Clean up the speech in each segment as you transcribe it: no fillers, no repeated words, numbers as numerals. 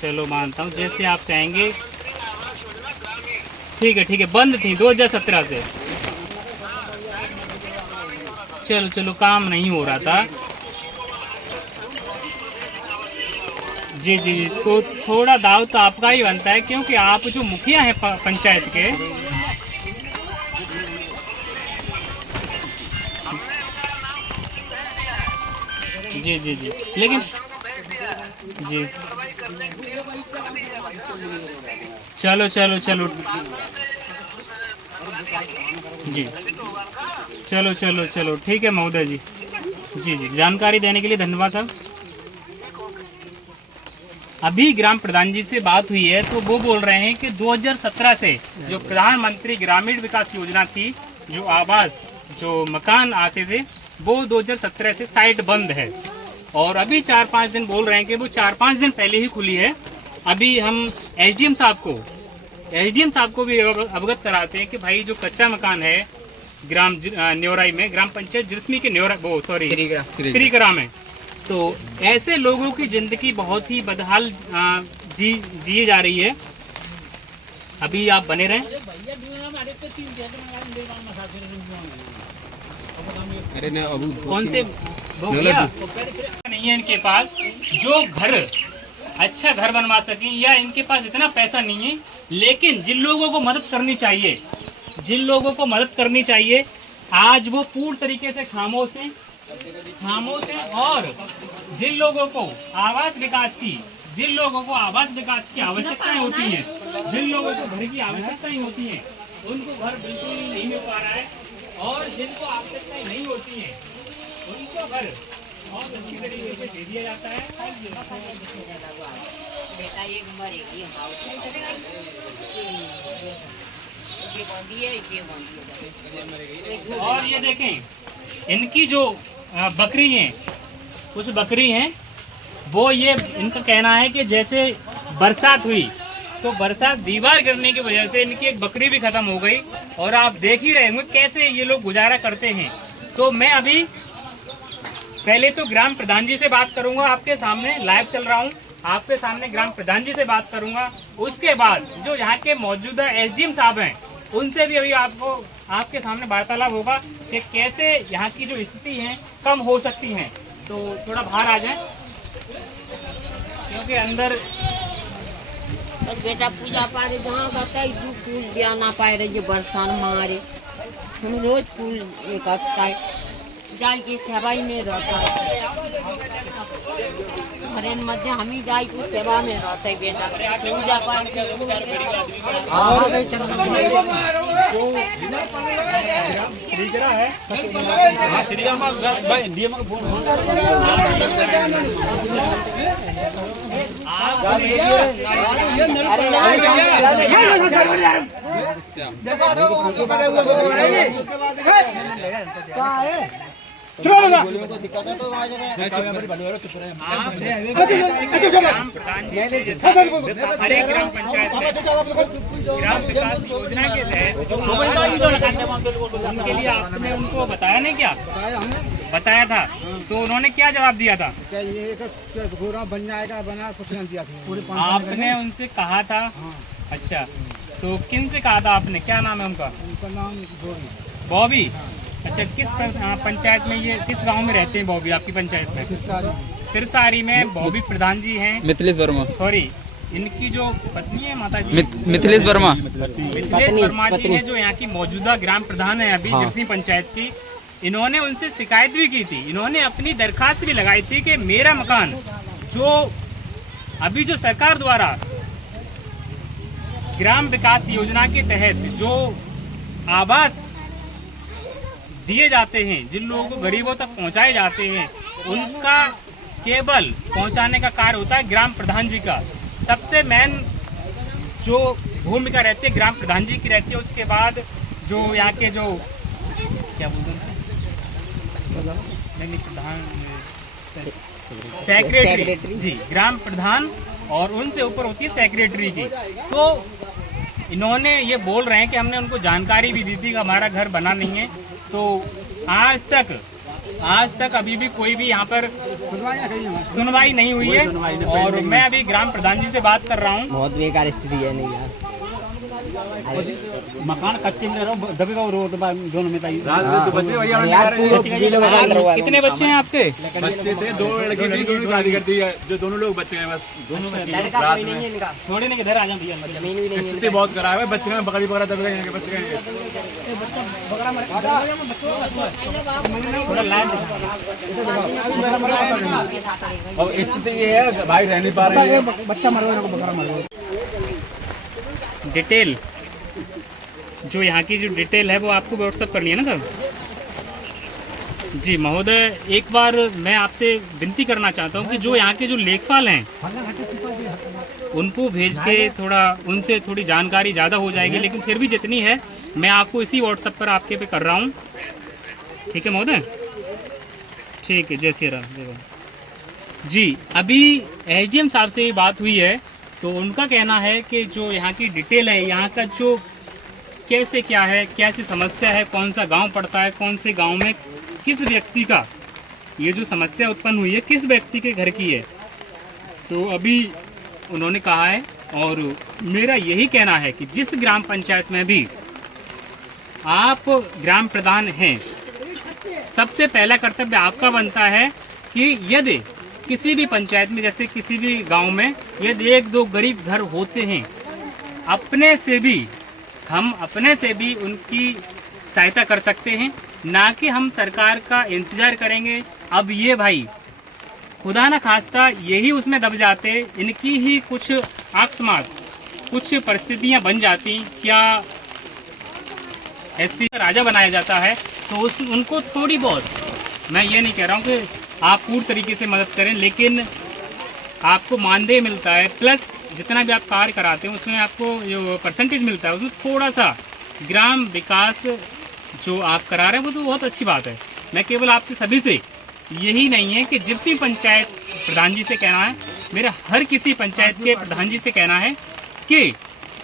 चलो मानता हूँ, जैसे आप कहेंगे। ठीक है, बंद थी 2017 से। चलो काम नहीं हो रहा था। जी, तो थोड़ा दाव तो आपका ही बनता है, क्योंकि आप जो मुखिया हैं पंचायत के। जी, लेकिन जी, चलो जी, चलो ठीक है महोदय जी। जी, जानकारी देने के लिए धन्यवाद साहब। अभी ग्राम प्रधान जी से बात हुई है, तो वो बोल रहे हैं कि 2017 से जो प्रधानमंत्री ग्रामीण विकास योजना थी, जो आवास, जो मकान आते थे, वो 2017 से साइट बंद है। और अभी 4-5 दिन बोल रहे हैं कि वो 4-5 दिन पहले ही खुली है। अभी हम एसडीएम साहब को भी अवगत कराते हैं कि भाई जो कच्चा मकान है ग्राम न्योराई में, ग्राम पंचायत जिसमी के श्रीग्राम में, तो ऐसे लोगों की जिंदगी बहुत ही बदहाल जी जा रही है। अभी आप बने रहें। कौन से नहीं है इनके पास जो घर अच्छा घर बनवा सकें, या इनके पास इतना पैसा नहीं है। लेकिन जिन लोगों को मदद करनी चाहिए, आज वो पूर्ण तरीके से खामोश हैं। और जिन लोगों को आवास विकास की आवश्यकताएं होती हैं, जिन लोगों को घर की आवश्यकताएं होती हैं, उनको घर बिल्कुल नहीं मिल पा रहा है। और जिनको आवश्यकताएं नहीं होती हैं, उनको घर बहुत अच्छी तरीके से दे दिया जाता है। और ये देखें, इनकी जो बकरी हैं, कुछ बकरी हैं, वो ये इनका कहना है कि जैसे बरसात हुई तो बरसात दीवार गिरने की वजह से इनकी एक बकरी भी खत्म हो गई। और आप देख ही रहे होंगे कैसे ये लोग गुजारा करते हैं। तो मैं अभी पहले तो ग्राम प्रधान जी से बात करूंगा, आपके सामने लाइव चल रहा हूं, आपके सामने ग्राम प्रधान जी से बात करूंगा। उसके बाद जो यहाँ के मौजूदा एसडीएम साहब हैं, उनसे भी अभी आपके सामने वार्तालाप होगा कि कैसे यहाँ की जो स्थिति है कम हो सकती है। तो थोड़ा बाहर आ जाए, क्योंकि अंदर बस बेटा पूजा पाठ जहाँ करता है फूल दिया ना पाए रहे, बरसात मारे हम रोज फूल करता है, जाए की सेवा ही नहीं रहता है मध्य हम ही जाए की सेवा में रहता है बेटा। पूजा पाठ ग्राम पंचायत ग्राम विकास योजना के तहत उनके लिए आपने उनको बताया नहीं क्या? बताया था, तो उन्होंने क्या जवाब दिया था? ये बन जाएगा, बना कुछ नहीं दिया था। आपने उनसे कहा था? अच्छा, तो किन से कहा था आपने? क्या नाम है उनका? उनका नाम बॉबी। अच्छा, किस पंचायत में, ये किस गांव में रहते हैं बॉबी आपकी पंचायत में? सिरसारी में बॉबी प्रधान जी हैं। मिथिलेश वर्मा, सॉरी, इनकी जो पत्नी है माता जी मिथिलेश वर्मा जी हैं, जो यहाँ की मौजूदा ग्राम प्रधान है अभी जिरसी पंचायत की। इन्होंने उनसे शिकायत भी की थी, इन्होंने अपनी दरखास्त भी लगाई थी कि मेरा मकान जो अभी जो सरकार द्वारा ग्राम विकास योजना के तहत जो आवास दिए जाते हैं, जिन लोगों को गरीबों तक पहुंचाए जाते हैं, उनका केवल पहुंचाने का कार्य होता है ग्राम प्रधान जी का। सबसे मेन जो भूमिका रहती है ग्राम प्रधान जी की रहती है। उसके बाद जो यहाँ के जो क्या बोलते हैं, प्रधान सेक्रेटरी जी, ग्राम प्रधान, और उनसे ऊपर होती है सेक्रेटरी की। तो इन्होंने ये बोल रहे हैं कि हमने उनको जानकारी भी दी थी कि हमारा घर बना नहीं है। तो आज तक अभी भी कोई भी यहाँ पर सुनवाई ना कहीं हमारी। सुनवाई नहीं हुई है। और मैं अभी ग्राम प्रधान जी से बात कर रहा हूँ। बहुत बेकार स्थिति है नहीं यार। मकान कच्चे में रहो दबेगा रोड दोनों में ताई कितने बच्चे हैं आपके? बच्चे थे 2 लड़की थी, दोनों शादी कर दी है, जो दोनों लोग बच्चे हैं बस। लड़का कोई नहीं है इनका, थोड़े नहीं इधर आ जाओ भैया। जमीन भी नहीं है स्थिति बहुत खराब है, बच्चे में बकरी पकड़ा दबेगा, यहाँ के बच्चे हैं। थोड़ा लाइन और स्थिति ये है भाई रह नहीं पा रहे हैं। बच्चा मर गया, बकरा मर गया। डिटेल जो यहाँ की जो डिटेल है वो आपको व्हाट्सअप करनी है ना सर? जी महोदय, एक बार मैं आपसे विनती करना चाहता हूँ कि जो यहाँ के जो लेखपाल हैं उनको भेज के थोड़ा उनसे थोड़ी जानकारी ज़्यादा हो जाएगी, लेकिन फिर भी जितनी है मैं आपको इसी व्हाट्सएप पर आपके पे कर रहा हूँ। ठीक है महोदय? ठीक है, जय श्री राम। जय राम। जी अभी एसडीएम साहब से बात हुई है तो उनका कहना है कि जो यहाँ की डिटेल है, यहाँ का जो कैसे क्या है, कैसी समस्या है, कौन सा गांव पड़ता है, कौन से गांव में किस व्यक्ति का ये जो समस्या उत्पन्न हुई है किस व्यक्ति के घर की है, तो अभी उन्होंने कहा है। और मेरा यही कहना है कि जिस ग्राम पंचायत में भी आप ग्राम प्रधान हैं, सबसे पहला कर्तव्य आपका बनता है कि यदि किसी भी पंचायत में, जैसे किसी भी गांव में यदि 1-2 गरीब घर होते हैं, हम अपने से भी उनकी सहायता कर सकते हैं, ना कि हम सरकार का इंतज़ार करेंगे। अब ये भाई खुदा न खास्ता यही उसमें दब जाते, इनकी ही कुछ अकस्मात कुछ परिस्थितियां बन जाती, क्या ऐसी राजा बनाया जाता है तो उनको थोड़ी बहुत, मैं ये नहीं कह रहा हूँ कि आप पूरी तरीके से मदद करें, लेकिन आपको मानदेय मिलता है, प्लस जितना भी आप कार्य कराते हैं उसमें आपको जो परसेंटेज मिलता है उसमें थोड़ा सा ग्राम विकास जो आप करा रहे हैं वो तो बहुत अच्छी बात है। मैं केवल आपसे सभी से यही नहीं है कि जिस भी पंचायत प्रधान जी से कहना है, मेरा हर किसी पंचायत के प्रधान जी से कहना है कि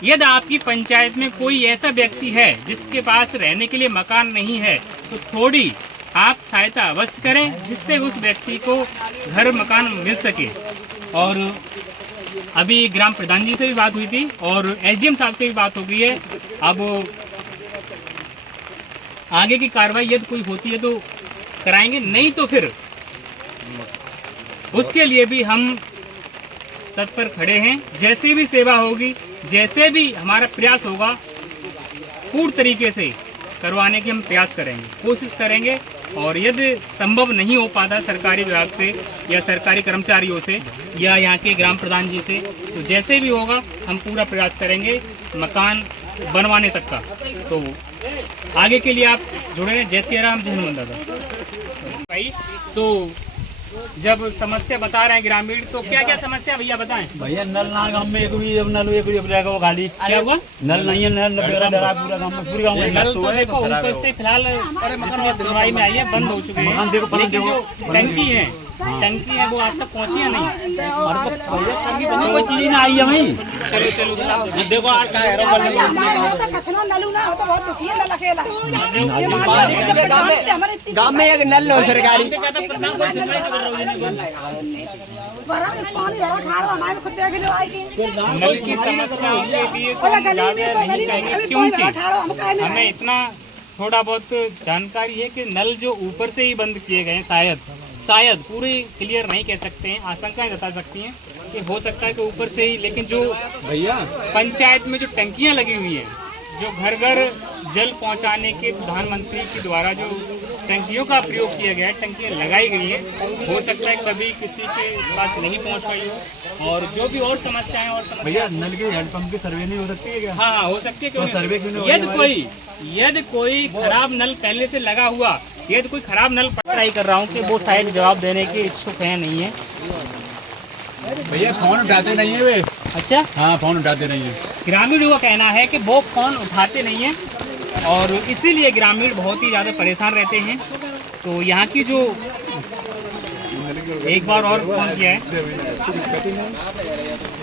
यदि आपकी पंचायत में कोई ऐसा व्यक्ति है जिसके पास रहने के लिए मकान नहीं है तो थोड़ी आप सहायता अवश्य करें, जिससे उस व्यक्ति को घर मकान मिल सके। और अभी ग्राम प्रधान जी से भी बात हुई थी और एसडीएम साहब से भी बात हो गई है। अब आगे की कार्रवाई यदि कोई होती है तो कराएंगे, नहीं तो फिर उसके लिए भी हम तत्पर खड़े हैं। जैसे भी सेवा होगी, जैसे भी हमारा प्रयास होगा, पूर्ण तरीके से करवाने की हम प्रयास करेंगे, कोशिश करेंगे। और यदि संभव नहीं हो पाता सरकारी विभाग से या सरकारी कर्मचारियों से या यहाँ के ग्राम प्रधान जी से, तो जैसे भी होगा हम पूरा प्रयास करेंगे मकान बनवाने तक का। तो आगे के लिए आप जुड़े रहें। जय श्री राम, जय हनुमान दादा। भाई तो जब समस्या बता रहे हैं ग्रामीण, तो क्या क्या समस्या भैया बताएं? भैया नल ना गाँव में एक भी रहेगा वो खाली। क्या हुआ? नल नहीं है, नल पूरा गाँव में, पूरे गाँव में नल तो देखो ऊपर से फिलहाल सुनवाई में आई है, बंद हो चुके हैं, लेकिन जो टंकी है वो आज तक पहुँची है नहीं। कोई चीज ना आई है भाई। चलो देखो गाँव में एक नल हो सरकारी। नल की समस्या के लिए तो हम ज़्यादा नहीं कहेंगे, क्योंकि हमें इतना थोड़ा बहुत जानकारी है कि नल जो ऊपर से ही बंद किए गए हैं, शायद पूरी क्लियर नहीं कह सकते हैं, आशंकाएं जता सकती हैं कि हो सकता है कि ऊपर से ही, लेकिन जो भैया पंचायत में जो टंकियां लगी हुई हैं, जो घर घर जल पहुंचाने के प्रधानमंत्री के द्वारा जो टंकियों का प्रयोग किया गया है, टंकियां लगाई गई हैं, हो सकता है कभी किसी के पास नहीं पहुंच पाई हो। और जो भी और समस्याएं भैया नल के हैंडपंप की सर्वे नहीं हो सकती है क्या? हाँ हो सकती है, क्यों नहीं? सर्वे क्यों नहीं? यदि कोई खराब नल पहले से लगा हुआ, यदि कोई खराब नल ट्राई कर रहा हूँ कि वो शायद जवाब देने के इच्छुक है नहीं है। भैया फोन उठाते नहीं है वे। अच्छा, हाँ फोन उठाते नहीं है। ग्रामीणों का कहना है कि वो फोन उठाते नहीं हैं और इसीलिए ग्रामीण बहुत ही ज़्यादा परेशान रहते हैं। तो यहाँ की जो एक बार और फोन किया है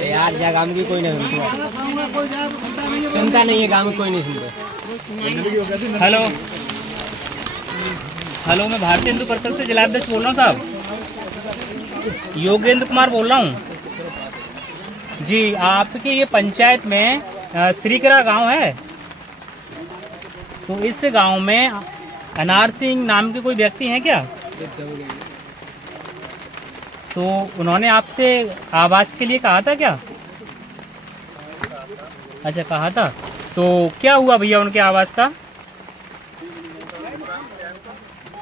यार, जा गाँव की कोई नहीं सुनता नहीं है, गाँव में कोई नहीं सुनता। हेलो, मैं भारतीय हिंदू परिषद से जिलाध्यक्ष बोल रहा हूँ साहब। योगेंद्र कुमार बोल रहा हूँ जी। आपके ये पंचायत में श्रीकरा गांव है, तो इस गांव में अनार सिंह नाम के कोई व्यक्ति हैं क्या? तो उन्होंने आपसे आवास के लिए कहा था क्या? अच्छा, कहा था। तो क्या हुआ भैया उनके आवास का?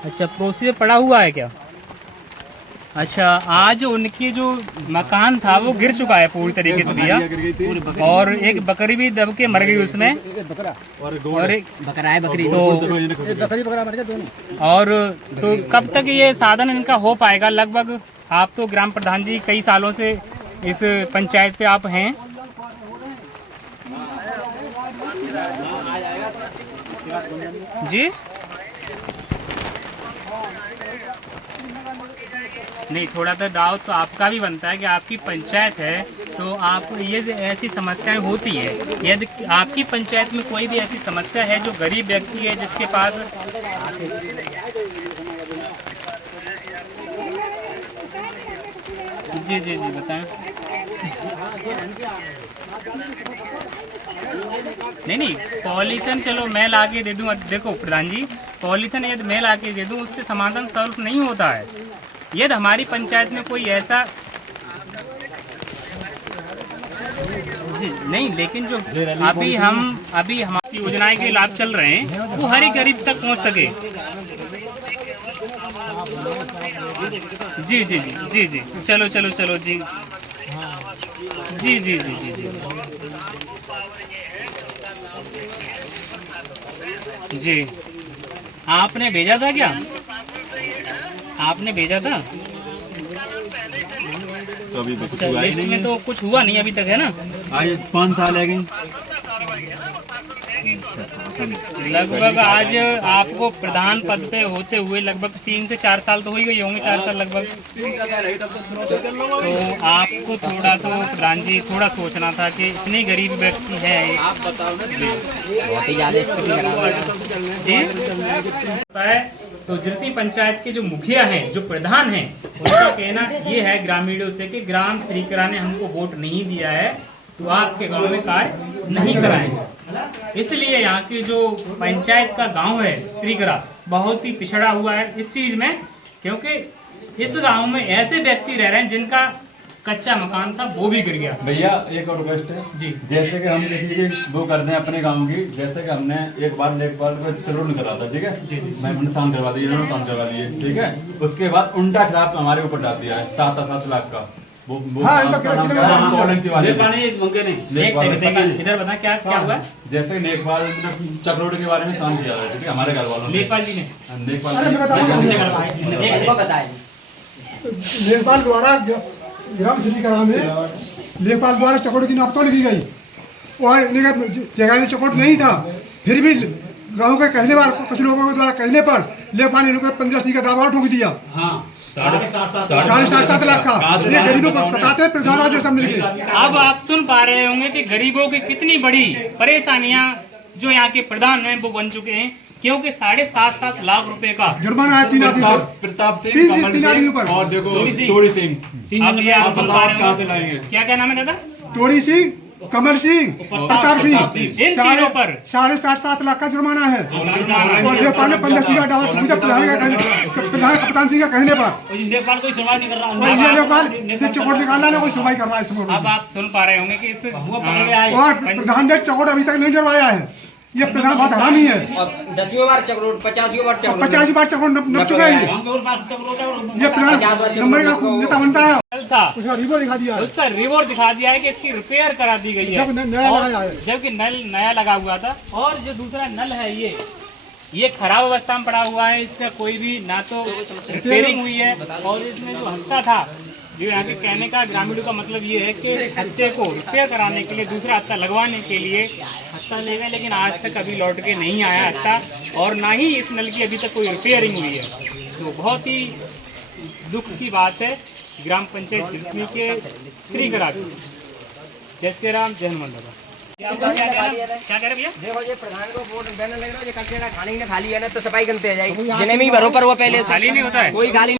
अच्छा, प्रोसीजर पड़ा हुआ है क्या? अच्छा, आज उनकी जो मकान था वो गिर चुका है पूरी तरीके से भैया, और एक बकरी भी दब के मर गई उसमें, और एक बकरा है, बकरी तो बकरी बकरा मर गए दोनों। और तो कब तक ये साधन इनका हो पाएगा? लगभग आप तो ग्राम प्रधान जी कई सालों से इस पंचायत पे आप हैं, जी? नहीं, थोड़ा सा डाउट तो आपका भी बनता है कि आपकी पंचायत है तो आप ये ऐसी समस्याएं होती है। यदि आपकी पंचायत में कोई भी ऐसी समस्या है जो गरीब व्यक्ति है जिसके पास, जी जी जी बताएं। नहीं, पॉलीथीन चलो मैं ला के दे दूँ। देखो प्रधान जी, पॉलीथीन यदि मैं ला के दे दूँ उससे समाधान सॉल्व नहीं होता है। यदि हमारी पंचायत में कोई ऐसा, जी नहीं, लेकिन जो अभी हमारी योजनाएं के लाभ चल रहे हैं वो हर एक गरीब तक पहुंच सके। जी जी जी जी जी चलो चलो चलो जी जी जी जी जी जी जी। आपने भेजा था क्या? आपने भेजा था? तो अभी अच्छा, लिस्ट में तो कुछ हुआ नहीं अभी तक, है ना? आज 5 साल है गई। लगभग आज आपको प्रधान पद पे होते हुए लगभग 3 से 4 साल तो हो ही गई होंगे, 4 साल लगभग। तो आपको थोड़ा तो प्रधान जी थोड़ा सोचना था कि इतनी गरीब व्यक्ति है, बहुत ही ज्यादा स्थिति खराब है जी। तो जिरसी पंचायत के जो मुखिया हैं, जो प्रधान हैं, उनका कहना ये है ग्रामीणों से कि ग्राम श्रीकरा ने हमको वोट नहीं दिया है तो आपके गांव में कार्य नहीं कराएंगे। इसलिए यहाँ की जो पंचायत का गांव है श्रीकरा बहुत ही पिछड़ा हुआ है इस चीज में, क्योंकि इस गांव में ऐसे व्यक्ति रह रहे हैं जिनका कच्चा मकान था वो भी गिर गया। भैया एक और रिक्वेस्ट है जी, जैसे कि हम किसी की वो करते हैं अपने गांव की, जैसे कि हमने एक बार लेखपाल को चलो करा था, ठीक है जी, मैंने शांत करवा दिया, इन्होंने शांत करवा दिए, ठीक है। उसके बाद उल्टा खिलाफ हमारे ऊपर डाल दिया है 7 लाख का। वो आपका नाम क्या है? हमको ओलंकी वाले इधर बता क्या क्या हुआ? जैसे लेखपाल चक्रोड के बारे में काम किया था, ठीक है, हमारे घर वालों ने, लेखपाल जी ने, लेखपाल द्वारा ग्राम श्रीकरा में लेखपाल द्वारा चकोट की नापतोल की गई, वहाँ जगह में चकोट नहीं था, फिर भी गाँव के कहने पर, कुछ लोगों के द्वारा कहने पर लेखपाल ने 15 सिंह का दावा ठोक दिया। हाँ, 7.5 लाख का। ये गरीबों को सताते प्रधान जैसा मिल गए। अब आप सुन पा रहे होंगे कि गरीबों की कितनी बड़ी परेशानियां जो यहाँ के प्रधान हैं वो बन चुके हैं, क्योंकि 7.5 लाख रुपए का जुर्माना है 3 आदमी, प्रताप सिंह, कमल सिंह और देखो टोड़ी सिंह। अब ये आप सुन पा रहे कहाँ से होंगे, लाएंगे? क्या नाम है दादा? टोड़ी सिंह, कमल सिंह, प्रताप सिंह, इन तीनों पर 7.5 लाख का जुर्माना है। और लेखपाल ने 15 सिंह का दावा ठोक दिया प्रधान कप्तान सिंह का कहने पर। लेखपाल कोई सुनवाई नहीं कर रहा। और ये लेखपाल चकोट निकालना ना कोई सुनवाई कर रहा है इसमें। अब आप सुन पा रहे होंगे कि इस और प्रधान ने चकोट अभी तक नहीं डरवाया है। ये प्रधान बहुत हरामी है। और 10वीं बार चक्रोट, 50वीं बार चक्रोट, 50 बार चकोट नप चुका है। ये प्रधान नंबर का नेता बनता है। था उसका रिपोर्ट दिखा दिया है। उसका रिपोर्ट दिखा दिया है कि इसकी रिपेयर करा दी गई है, जब नया लगाया है। जबकि नल नया लगा हुआ था। और जो दूसरा नल है ये खराब अवस्था में पड़ा हुआ है, इसका कोई भी ना तो रिपेयरिंग हुई है। और इसमें जो हत्ता था, जो यहाँ के कहने का ग्रामीणों का मतलब ये है कि हत्ते को रिपेयर कराने के लिए दूसरा हत्ता लगवाने के लिए हत्ता ले गए, लेकिन आज तक अभी लौट के नहीं आया हत्ता, और ना ही इस नल की अभी तक कोई रिपेयरिंग हुई है। तो बहुत ही दुख की बात है ग्राम पंचायत जिसमें के श्रीकरा। जय श्री राम, जय हनुमान बाबा। क्या कह रहे भैया? देखो ये प्रधान को वोट देने लग रहा है, ये कचरा खाने खाली है ना, तो सफाई करते जाएगी। जिन्हें भी भरो पर वो पहले खाली नहीं होता है, कोई खाली